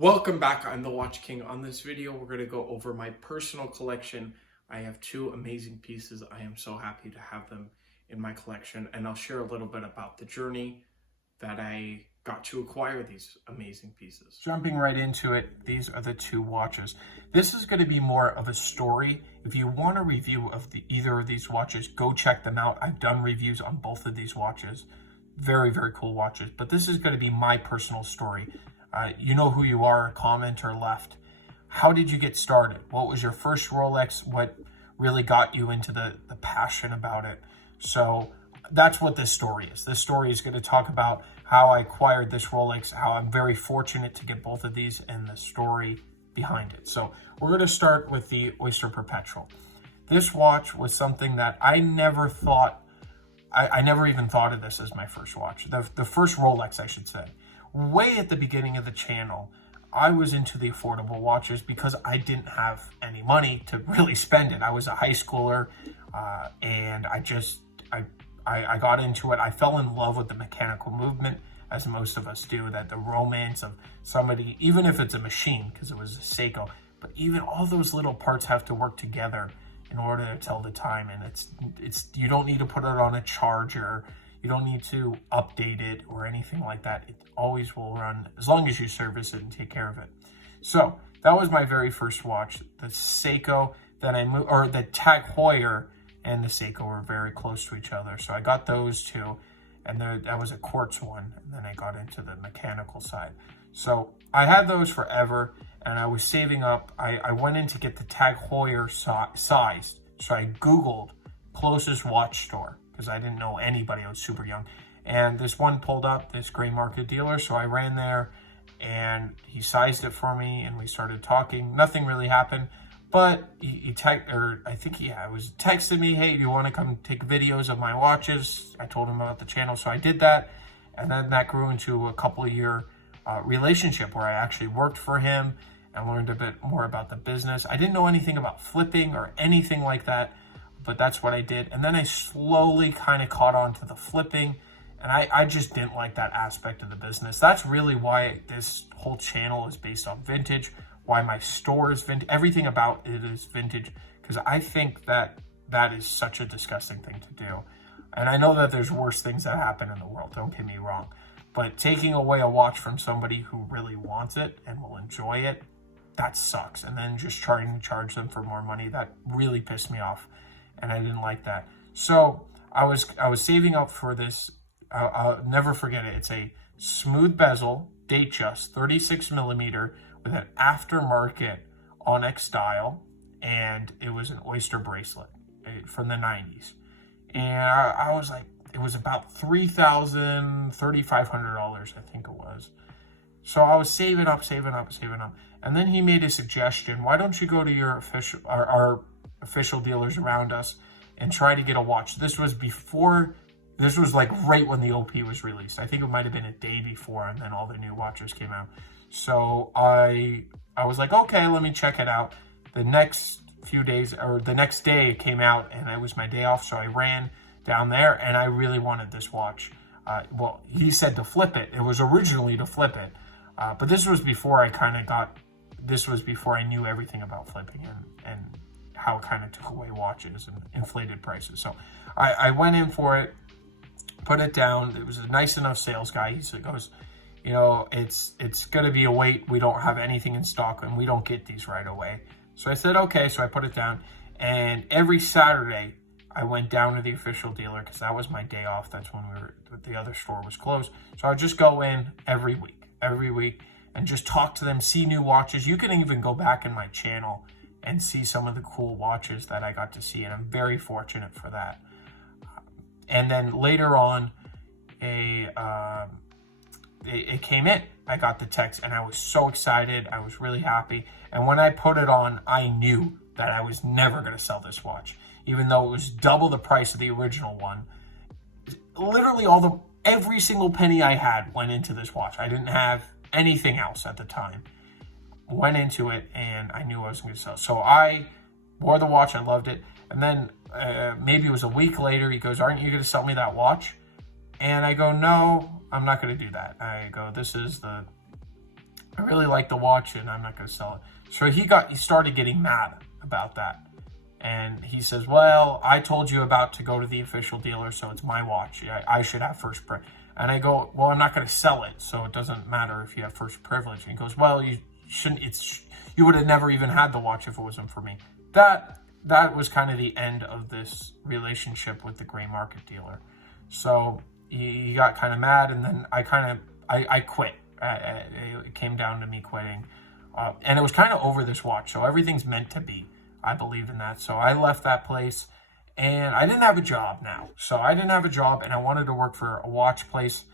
Welcome back. I'm the Watch King. On this video, we're going to go over my personal collection. I have two amazing pieces. I am so happy to have them in my collection, and I'll share a little bit about the journey that I got to acquire these amazing pieces. Jumping right into it, these are the two watches. This is going to be more of a story. If you want a review of either of these watches, go check them out. I've done reviews on both of these watches. Very, very cool watches. But this is going to be my personal story. You know who you are, comment or left. How did you get started? What was your first Rolex? What really got you into the passion about it? So that's what this story is. This story is going to talk about how I acquired this Rolex, how I'm very fortunate to get both of these, and the story behind it. So we're going to start with the Oyster Perpetual. This watch was something that I never thought, I never even thought of this as my first watch. The first Rolex, I should say. Way at the beginning of the channel, I was into the affordable watches because I didn't have any money to really spend it. I was a high schooler, and I got into it. I fell in love with the mechanical movement, as most of us do, that the romance of somebody, even if it's a machine, because it was a Seiko, but even all those little parts have to work together in order to tell the time. And it's you don't need to put it on a charger. You don't need to update it or anything like that. It always will run as long as you service it and take care of it. So that was my very first watch. The Seiko, then I moved, or the Tag Heuer and the Seiko were very close to each other. So I got those two, and that was a quartz one. And then I got into the mechanical side. So I had those forever, and I was saving up. I went in to get the Tag Heuer sized. So I Googled closest watch store, because I didn't know anybody. I was super young. And this one pulled up, this gray market dealer. So I ran there and he sized it for me and we started talking. Nothing really happened, but he was texting me, hey, do you want to come take videos of my watches? I told him about the channel. So I did that. And then that grew into a couple of year relationship where I actually worked for him and learned a bit more about the business. I didn't know anything about flipping or anything like that, but that's what I did. And then I slowly kind of caught on to the flipping, and I just didn't like that aspect of the business. That's really why this whole channel is based on vintage, why my store is vintage. Everything about it is vintage, because I think that is such a disgusting thing to do. And I know that there's worse things that happen in the world, don't get me wrong. But taking away a watch from somebody who really wants it and will enjoy it, that sucks. And then just trying to charge them for more money, that really pissed me off. And I didn't like that. So I was saving up for this. I'll never forget it. It's a smooth bezel, Datejust, 36 millimeter with an aftermarket onyx dial, and it was an Oyster bracelet from the 90s. And I was like, it was about $3,500, I think it was. So I was saving up. And then he made a suggestion. Why don't you go to your our official dealers around us and try to get a watch? This was like right when the OP was released. I think it might have been a day before, and then all the new watches came out. So I was like, okay, let me check it out. The next few days, or the next day it came out, and it was my day off, so I ran down there, and I really wanted this watch. Well, he said to flip it. It was originally to flip it, but this was before I knew everything about flipping and how it kind of took away watches and inflated prices. So I went in for it, put it down. It was a nice enough sales guy. He goes, you know, it's going to be a wait. We don't have anything in stock and we don't get these right away. So I said, okay. So I put it down, and every Saturday I went down to the official dealer because that was my day off. That's when the other store was closed. So I'd just go in every week and just talk to them, see new watches. You can even go back in my channel and see some of the cool watches that I got to see, and I'm very fortunate for that. And then later on, it came in. I got the text, and I was so excited. I was really happy. And when I put it on, I knew that I was never going to sell this watch, even though it was double the price of the original one. Literally every single penny I had went into this watch. I didn't have anything else at the time. Went into it, and I knew I was going to sell. So I wore the watch. I loved it. And then maybe it was a week later, he goes, aren't you going to sell me that watch? And I go, no, I'm not going to do that. I go, this is the I really like the watch and I'm not going to sell it. So he started getting mad about that. And he says, well, I told you about to go to the official dealer, so it's my watch. I should have first privilege. And I go, well, I'm not going to sell it, so it doesn't matter if you have first privilege. And he goes, well, you shouldn't. You would have never even had the watch if it wasn't for me. That was kind of the end of this relationship with the gray market dealer. So he got kind of mad, and then I quit. It came down to me quitting. And it was kind of over this watch, so everything's meant to be. I believe in that. So I left that place, and I didn't have a job now. So I didn't have a job, and I wanted to work for a watch place.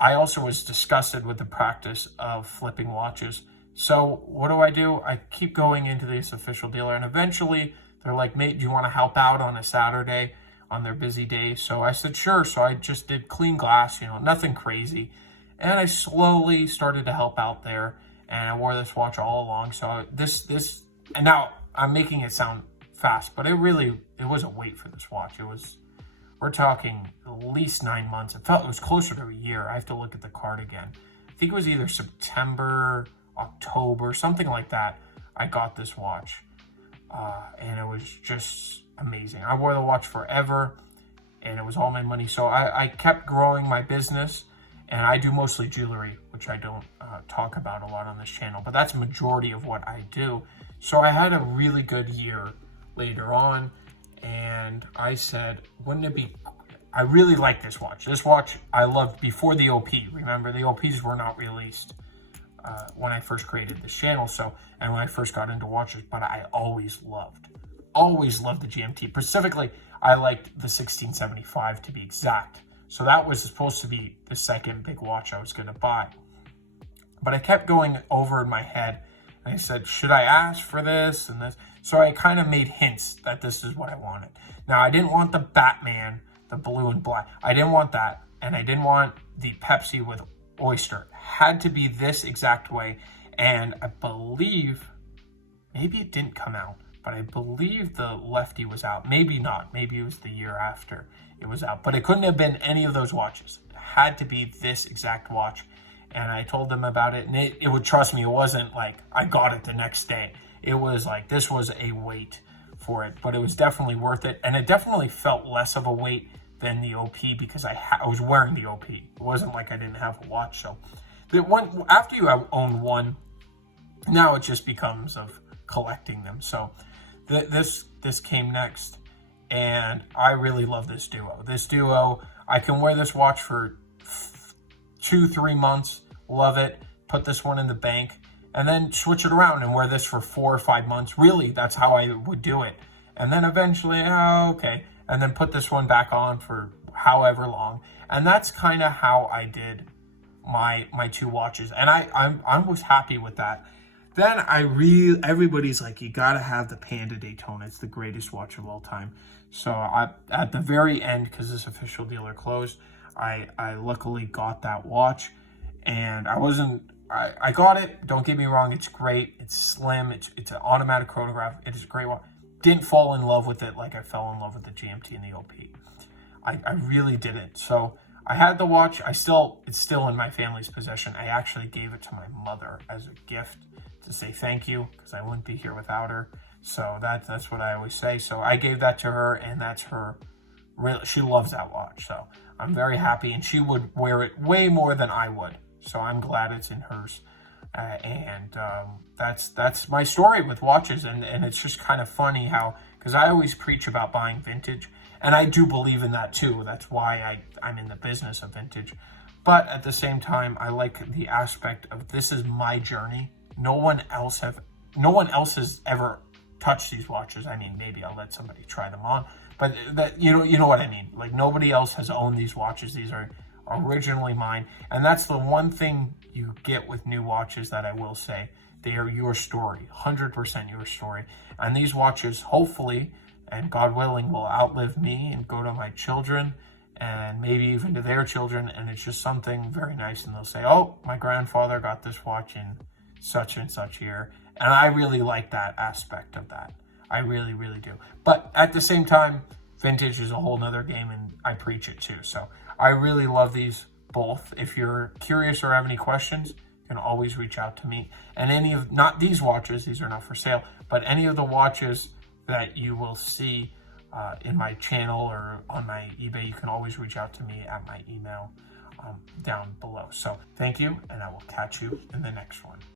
I also was disgusted with the practice of flipping watches. So what do? I keep going into this official dealer, and eventually they're like, mate, do you want to help out on a Saturday on their busy day? So I said, sure. So I just did clean glass, nothing crazy. And I slowly started to help out there, and I wore this watch all along. So and now I'm making it sound fast, but it was a wait for this watch. We're talking at least 9 months. It was closer to a year. I have to look at the card again. I think it was either September, October, something like that. I got this watch, and it was just amazing. I wore the watch forever, and it was all my money. So I kept growing my business, and I do mostly jewelry, which I don't talk about a lot on this channel, but that's a majority of what I do. So I had a really good year later on, and I said, wouldn't it be, I really like this watch. This watch I loved before the OP. Remember, the OPs were not released when I first created this channel, and when I first got into watches, but I always loved the GMT. Specifically, I liked the 1675 to be exact. So that was supposed to be the second big watch I was going to buy. But I kept going over in my head, and I said, should I ask for this and this? So I kind of made hints that this is what I wanted. Now, I didn't want the Batman, the blue and black. I didn't want that. And I didn't want the Pepsi with Oyster. It had to be this exact way. And I believe, maybe it didn't come out, but I believe the Lefty was out. Maybe not. Maybe it was the year after it was out. But it couldn't have been any of those watches. It had to be this exact watch. And I told them about it, and it would, trust me, it wasn't like I got it the next day. It was like, this was a wait for it, but it was definitely worth it. And it definitely felt less of a wait than the OP because I was wearing the OP. It wasn't like I didn't have a watch. So after you own one, now it just becomes of collecting them. So this came next, and I really love this duo. This duo, I can wear this watch for 2-3 months, love it, put this one in the bank, and then switch it around and wear this for 4 or 5 months. Really, that's how I would do it. And then eventually, okay, and then put this one back on for however long. And that's kind of how I did my two watches, and I was happy with that. Then everybody's like, you gotta have the Panda Daytona. It's the greatest watch of all time. So at the very end, because this official dealer closed, I luckily got that watch, and I got it. Don't get me wrong. It's great. It's slim. It's an automatic chronograph. It is a great watch. Didn't fall in love with it like I fell in love with the GMT and the OP. I really didn't. So I had the watch. It's still in my family's possession. I actually gave it to my mother as a gift to say thank you, because I wouldn't be here without her. So that's what I always say. So I gave that to her, and that's her. She loves that watch. So I'm very happy, and she would wear it way more than I would. So I'm glad it's in hers. That's my story with watches, and it's just kind of funny how, because I always preach about buying vintage, and I do believe in that too. That's why I'm in the business of vintage. But at the same time, I like the aspect of, this is my journey. No one else has ever touched these watches. I mean, maybe I'll let somebody try them on, but you know what I mean. Like, nobody else has owned these watches. These are originally mine, and that's the one thing you get with new watches that I will say, they are your story, 100% your story. And these watches, hopefully, and God willing, will outlive me and go to my children, and maybe even to their children, and it's just something very nice, and they'll say, oh, my grandfather got this watch in such and such year. And I really like that aspect of that. I really, really do. But at the same time, vintage is a whole nother game, and I preach it too. So I really love these both. If you're curious or have any questions, you can always reach out to me. And any of, not these watches, these are not for sale, but any of the watches that you will see in my channel or on my eBay, you can always reach out to me at my email down below. So thank you, and I will catch you in the next one.